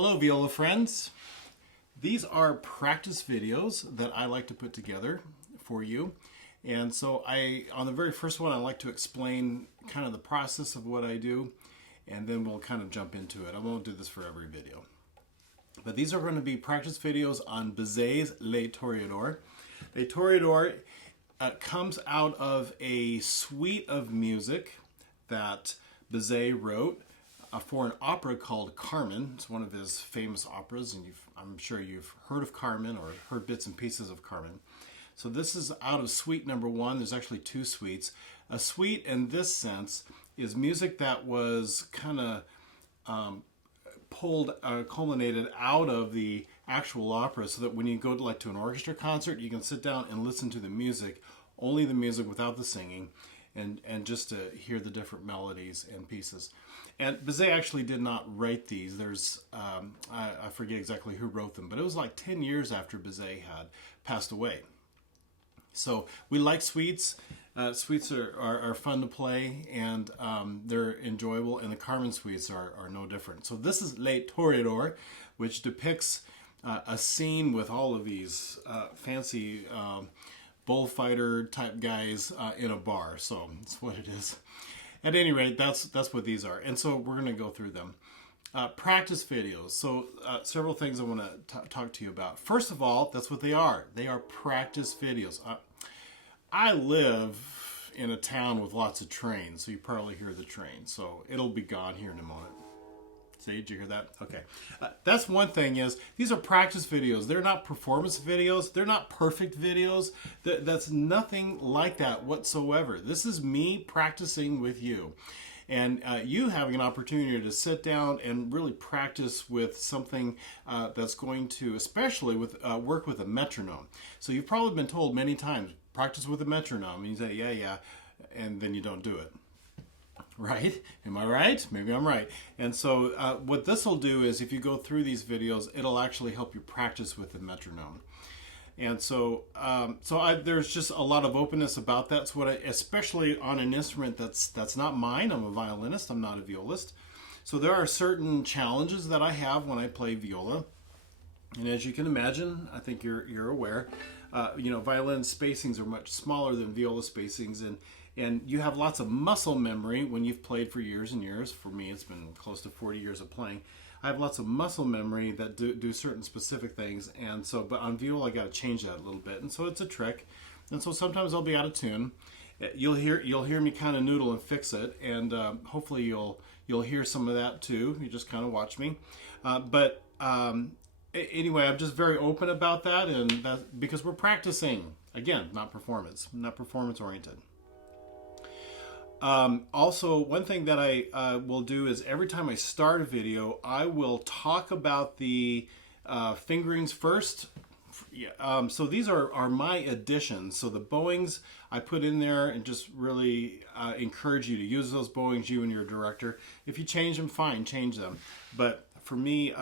Hello viola friends. These are practice videos that I like to put together for you. And so on the very first one, I like to explain kind of the process of what I do, and then we'll kind of jump into it. I won't do this for every video. But these are going to be practice videos on Bizet Les Toréadors. Les Toréadors comes out of a suite of music that Bizet wrote for an opera called Carmen. It's one of his famous operas, and I'm sure you've heard of Carmen or heard bits and pieces of Carmen. So this is out of suite number one. There's actually two suites. A suite in this sense is music that was kind of culminated out of the actual opera, so that when you go to an orchestra concert, you can sit down and listen to the music, only the music without the singing, and just to hear the different melodies and pieces. And Bizet actually did not write these. There's I forget exactly who wrote them, but it was like 10 years after Bizet had passed away. So we like suites. Suites are fun to play, and they're enjoyable, and the Carmen suites are no different. So this is Les Toréadors, which depicts a scene with all of these fancy bullfighter type guys in a bar. So that's what it is. At any rate, that's what these are. And so we're going to go through them. Practice videos. So several things I want to talk to you about. First of all, that's what they are. They are practice videos. I live in a town with lots of trains, so you probably hear the train. So it'll be gone here in a moment. See, did you hear that? Okay. That's one thing is, these are practice videos. They're not performance videos. They're not perfect videos. That's nothing like that whatsoever. This is me practicing with you. And you having an opportunity to sit down and really practice with something that's going to, especially with work with a metronome. So you've probably been told many times, practice with a metronome. And you say, yeah, and then you don't do it. Right? Am I right? Maybe I'm right. And so what this will do is, if you go through these videos, it'll actually help you practice with the metronome. And so there's just a lot of openness about that. So especially on an instrument that's not mine. I'm a violinist. I'm not a violist. So there are certain challenges that I have when I play viola. And as you can imagine, I think you're aware, violin spacings are much smaller than viola spacings, and you have lots of muscle memory when you've played for years and years. For me, it's been close to 40 years of playing. I have lots of muscle memory that do certain specific things, and so, but on viola, I got to change that a little bit, and so it's a trick. And so sometimes I'll be out of tune. You'll hear me kind of noodle and fix it, and hopefully you'll hear some of that too. You just kind of watch me, anyway, I'm just very open about that, and that because we're practicing. Again, not performance oriented. Also, one thing that I will do is, every time I start a video, I will talk about the fingerings first. So these are my additions. So the bowings I put in there, and just really encourage you to use those bowings, you and your director. If you change them, fine, change them. But for me,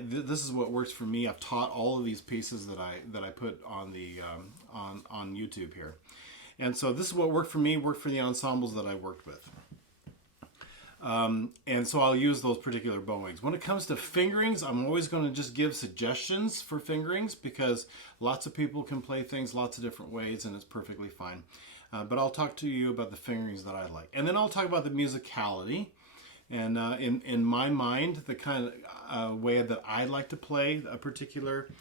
this is what works for me. I've taught all of these pieces that I put on the on YouTube here. And so this is what worked for me, worked for the ensembles that I worked with. And so I'll use those particular bowings. When it comes to fingerings, I'm always going to just give suggestions for fingerings, because lots of people can play things lots of different ways, and it's perfectly fine. But I'll talk to you about the fingerings that I like. And then I'll talk about the musicality. And in my mind, the kind of way that I like to play a particular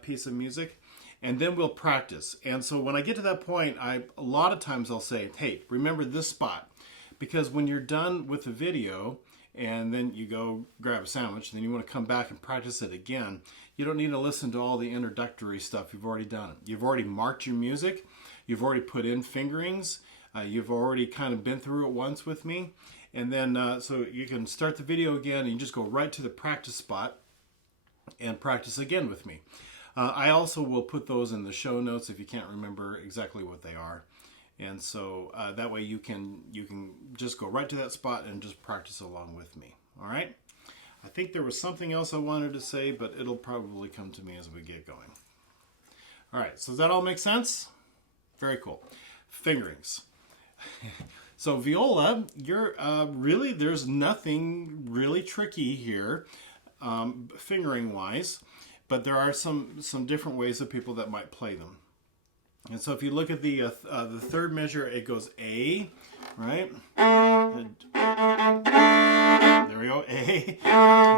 piece of music. And then we'll practice. And so when I get to that point, a lot of times I'll say, hey, remember this spot. Because when you're done with the video, and then you go grab a sandwich, and then you want to come back and practice it again, you don't need to listen to all the introductory stuff. You've already done it. You've already marked your music. You've already put in fingerings. You've already kind of been through it once with me. And then so you can start the video again, and you just go right to the practice spot and practice again with me. I also will put those in the show notes if you can't remember exactly what they are. And so that way you can just go right to that spot and just practice along with me. All right? I think there was something else I wanted to say, but it'll probably come to me as we get going. All right, so does that all make sense? Very cool. Fingerings. So viola, you're really, there's nothing really tricky here. fingering wise, but there are some different ways of people that might play them. And so if you look at the third measure, it goes A, right? There we go, A,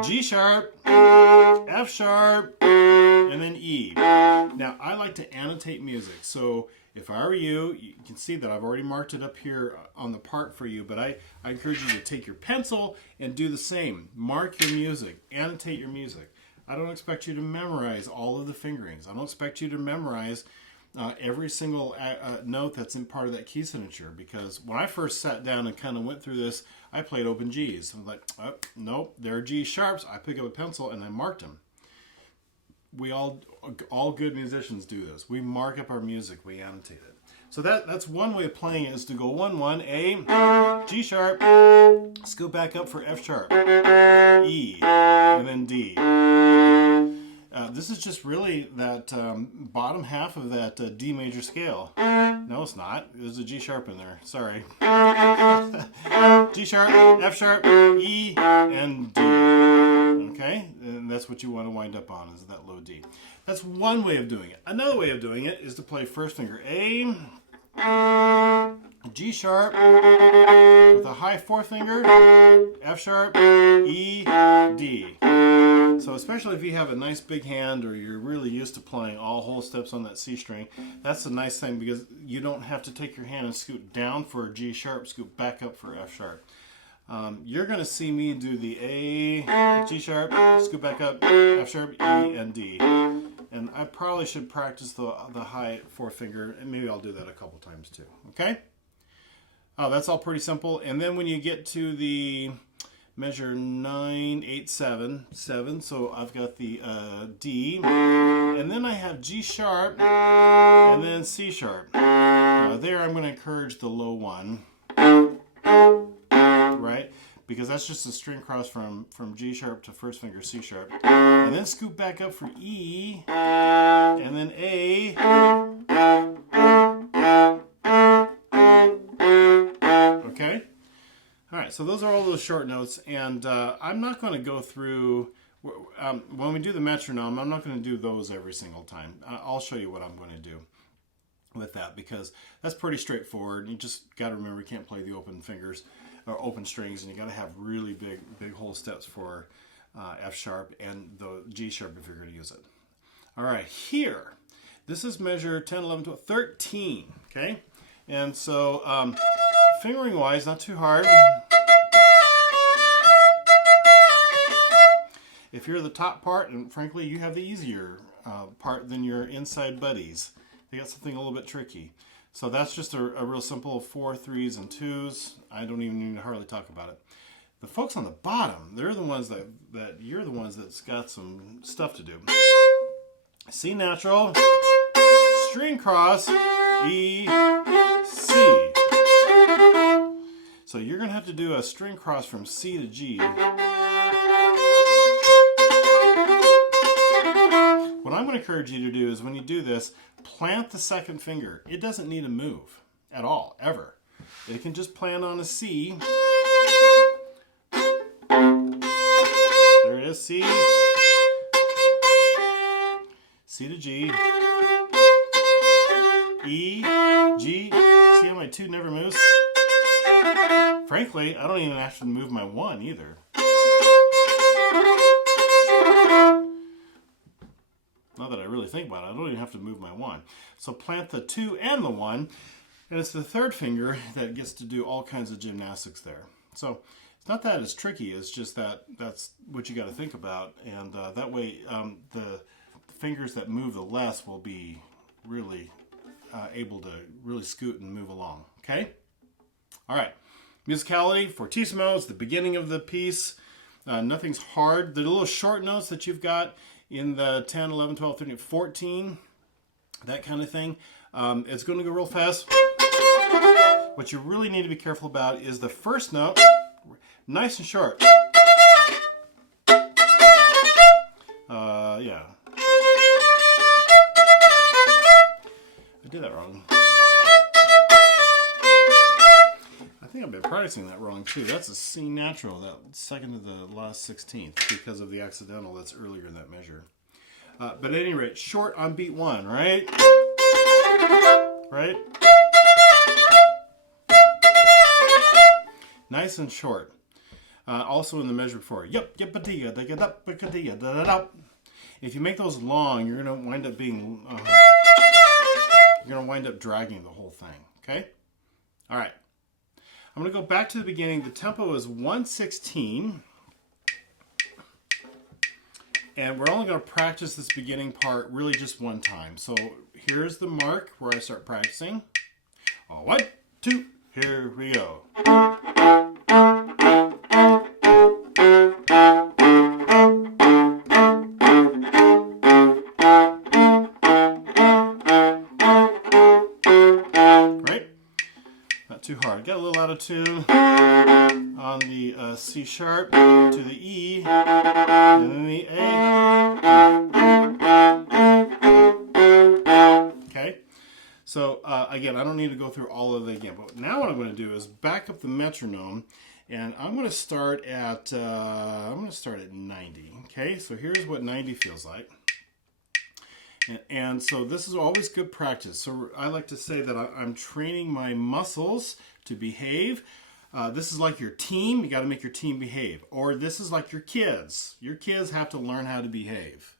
G sharp, F sharp, and then E. Now, I like to annotate music, so if I were you, you can see that I've already marked it up here on the part for you, but I encourage you to take your pencil and do the same. Mark your music, annotate your music. I don't expect you to memorize all of the fingerings. I don't expect you to memorize every single note that's in part of that key signature, because when I first sat down and kind of went through this, I played open G's. I'm like, oh, nope, there are G sharps. I pick up a pencil and I marked them. We all good musicians do this. We mark up our music, we annotate it. So that's one way of playing it, is to go 1-1, A, G sharp, scoot back up for F sharp, E, and then D. This is just really that bottom half of that D major scale. No, it's not. There's a G sharp in there. Sorry. G sharp, F sharp, E, and D. Okay? And that's what you want to wind up on, is that low D. That's one way of doing it. Another way of doing it is to play first finger A, G sharp, with a high fourth finger, F sharp, E, D. So especially if you have a nice big hand, or you're really used to playing all whole steps on that C string, that's a nice thing, because you don't have to take your hand and scoot down for G sharp, scoot back up for F sharp. You're going to see me do the A, G sharp, scoot back up, F sharp, E, and D. And I probably should practice the high fourth finger, and maybe I'll do that a couple times too. Okay? That's all pretty simple. And then when you get to the measure 9, 8, 7, so I've got the D, and then I have G sharp, and then C sharp. There I'm going to encourage the low one, right? Because that's just a string cross from G sharp to first finger C sharp. And then scoot back up for E, and then A, okay? All right, so those are all those short notes, and I'm not going to go through, when we do the metronome, I'm not going to do those every single time. I'll show you what I'm going to do with that, because that's pretty straightforward. You just got to remember, you can't play the open fingers or open strings, and you got to have really big whole steps for F sharp and the G sharp if you're going to use it. All right, here, this is measure 10, 11, 12, 13, okay? And so fingering wise, not too hard. If you're the top part, and frankly you have the easier part than your inside buddies, they got something a little bit tricky. So that's just a real simple 4 3s and 2s. I don't even need to hardly talk about it. The folks on the bottom, they're the ones that you're the ones that's got some stuff to do. C natural, string cross, E, C. So you're going to have to do a string cross from C to G. What I'm going to encourage you to do is, when you do this, plant the second finger. It doesn't need to move at all, ever. It can just plant on a C. There it is, C. C to G. E, G. See how my 2 never moves? Frankly, I don't even have to move my 1 either. Now that I really think about it, I don't even have to move my 1. So plant the 2 and the 1, and it's the third finger that gets to do all kinds of gymnastics there. So it's not that it's tricky, it's just that that's what you got to think about, and that way the fingers that move the less will be really able to really scoot and move along. Okay? All right. Musicality, fortissimo, it's the beginning of the piece. Nothing's hard. The little short notes that you've got in the 10, 11, 12, 13, 14, that kind of thing, it's going to go real fast. What you really need to be careful about is the first note, nice and short. Yeah. I did that wrong. I think I've been practicing that wrong too. That's a C natural, that second to the last 16th, because of the accidental that's earlier in that measure. But at any rate, short on beat 1, right? Right? Nice and short. Also in the measure before. If you make those long, you're going to wind up being... you're going to wind up dragging the whole thing. Okay? All right. I'm going to go back to the beginning. The tempo is 116. And we're only going to practice this beginning part really just one time. So here's the mark where I start practicing. 1, 2, here we go. Too hard. Get a little out of tune on the C sharp to the E and then the A. Okay, so again, I don't need to go through all of it again, but now what I'm going to do is back up the metronome, and I'm going to start at 90. Okay, so here's what 90 feels like. And so this is always good practice. So I like to say that I'm training my muscles to behave. This is like your team. You got to make your team behave. Or this is like your kids. Your kids have to learn how to behave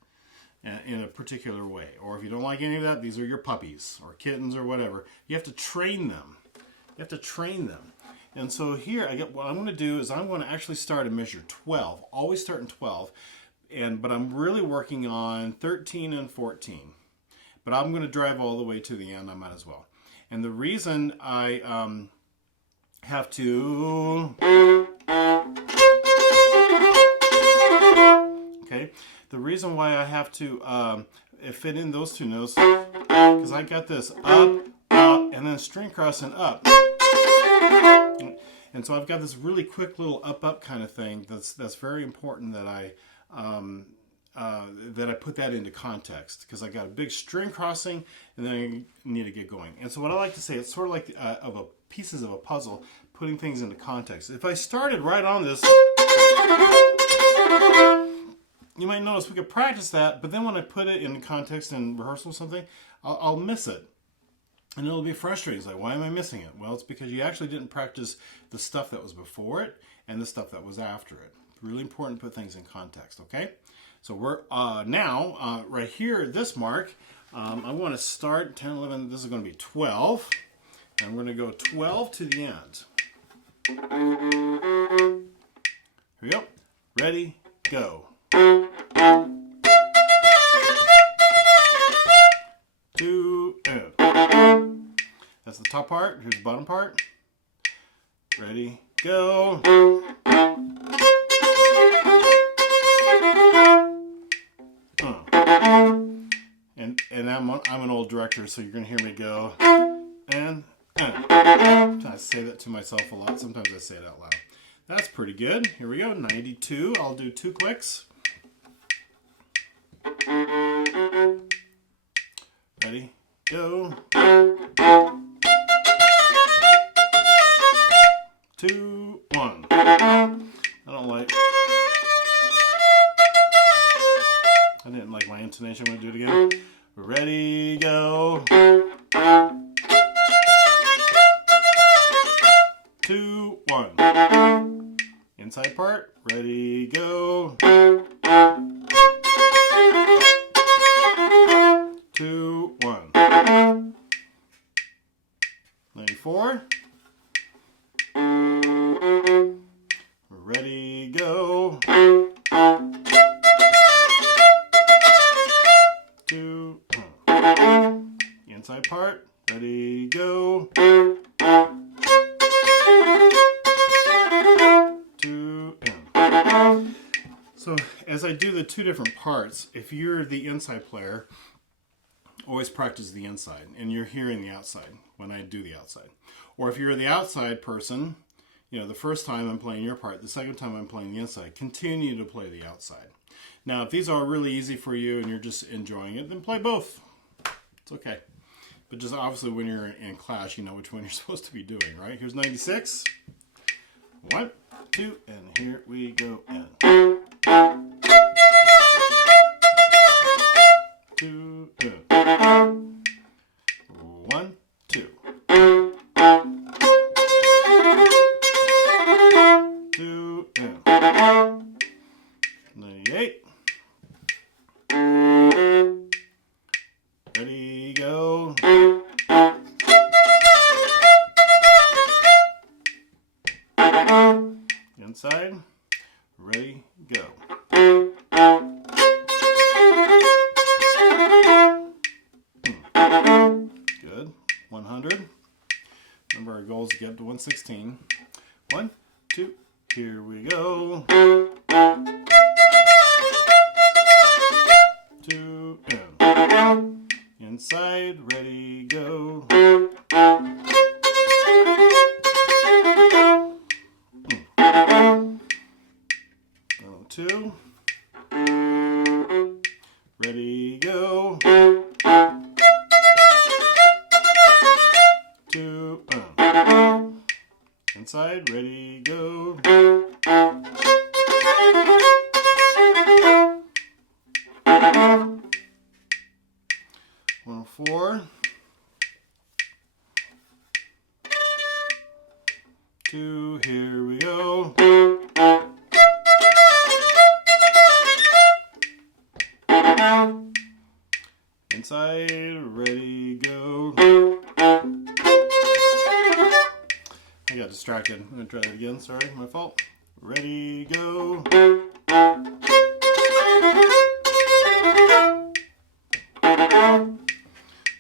in a particular way. Or if you don't like any of that, these are your puppies or kittens or whatever. You have to train them. You have to train them. And so here, what I'm going to do is I'm going to actually start at measure 12. Always start in 12. But I'm really working on 13 and 14. But I'm going to drive all the way to the end. I might as well. And the reason I have to... Okay. The reason why I have to fit in those two notes, because I got this up, and then string crossing up. And so I've got this really quick little up kind of thing that's very important that I put that into context, because I got a big string crossing and then I need to get going. And so what I like to say, it's sort of like pieces of a puzzle, putting things into context. If I started right on this, you might notice we could practice that, but then when I put it in context in rehearsal or something, I'll miss it. And it'll be frustrating. It's like, why am I missing it? Well, it's because you actually didn't practice the stuff that was before it and the stuff that was after it. Really important to put things in context, okay? So we're now, right here, this mark, I want to start 10, 11, this is going to be 12. And we're going to go 12 to the end. Here we go. Ready, go. 2, and. That's the top part. Here's the bottom part. Ready, go. And I'm an old director, so you're going to hear me go, and. I say that to myself a lot. Sometimes I say it out loud. That's pretty good. Here we go, 92. I'll do 2 clicks. Ready, go. 2, 1. I don't like... I didn't like my intonation. I'm going to do it again. Ready, go. 2, 1. Inside part. Ready, go. 2, 1. 94. Ready, go. 2, 1. Inside part. Ready, go. 2, and. So as I do the 2 different parts, if you're the inside player, always practice the inside, and you're hearing the outside when I do the outside. Or if you're the outside person, you know, the first time I'm playing your part, the second time I'm playing the inside, continue to play the outside. Now, if these are really easy for you and you're just enjoying it, then play both. It's okay. But just obviously when you're in class, you know which one you're supposed to be doing, right? Here's 96. 1, 2, and here we go. And 2, 1, 2. 2, 98. Ready, go. Inside. Ready, go. Good. 100. Remember our goal is to get up to 116. 1, 2, here we go. 2, inside, ready, go. 2, ready, go. 2, inside, ready, go. 104. 2, here we go. Inside, ready, go. I got distracted. I'm going to try that again. Sorry, my fault. Ready, go.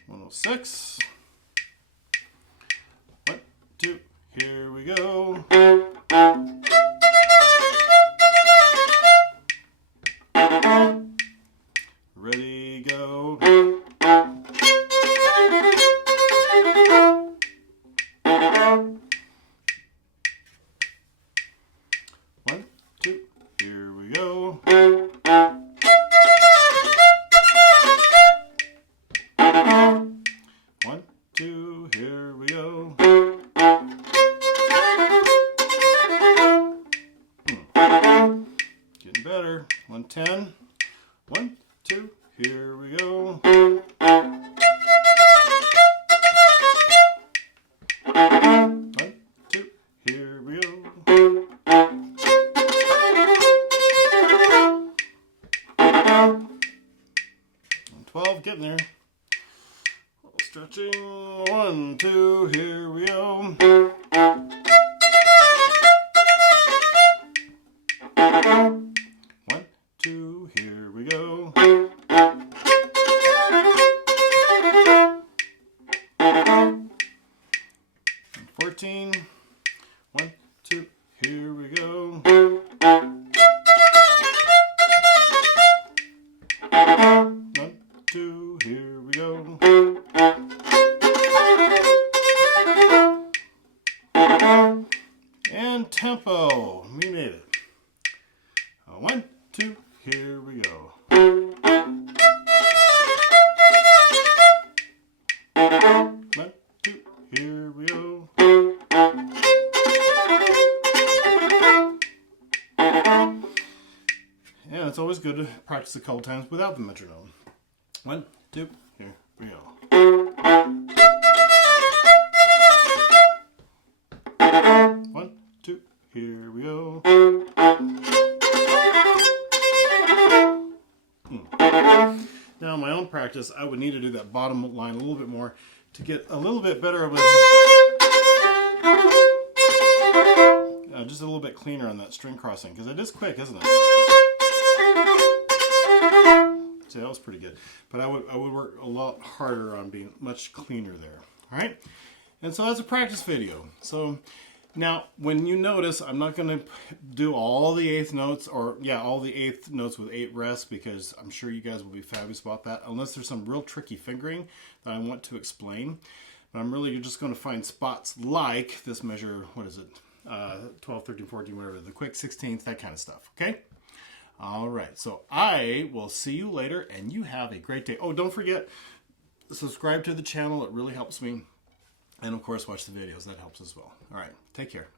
106. 1, 2, here we go. 1, ready, go. 1, 2, here we go. 1, 2, here we go. Getting better. 110. 1, 2, here we go. 1, 2, here we go. And 12, getting there. Stretching. 1, 2, here we go. 1, 2, here we go. 14. 1, 2, here we go. 1, 2, here we go. And tempo. We made it. 1, 2, here we go. 1, 2, here we go. And it's always good to practice a couple times without the metronome. 1, 2, here we go. 1, 2, here we go. Now, in my own practice, I would need to do that bottom line a little bit more to get a little bit better of a, just a little bit cleaner on that string crossing, because it is quick, isn't it? See, that was pretty good. But I would work a lot harder on being much cleaner there. All right? And so that's a practice video. So now, when you notice, I'm not going to do all the eighth notes, or all the eighth notes with 8 rests, because I'm sure you guys will be fabulous about that, unless there's some real tricky fingering that I want to explain. But I'm really just going to find spots like this measure, what is it, 12, 13, 14, whatever, the quick 16th, that kind of stuff, okay? All right, so I will see you later, and you have a great day. Oh, don't forget, subscribe to the channel. It really helps me. And of course, watch the videos. That helps as well. All right. Take care.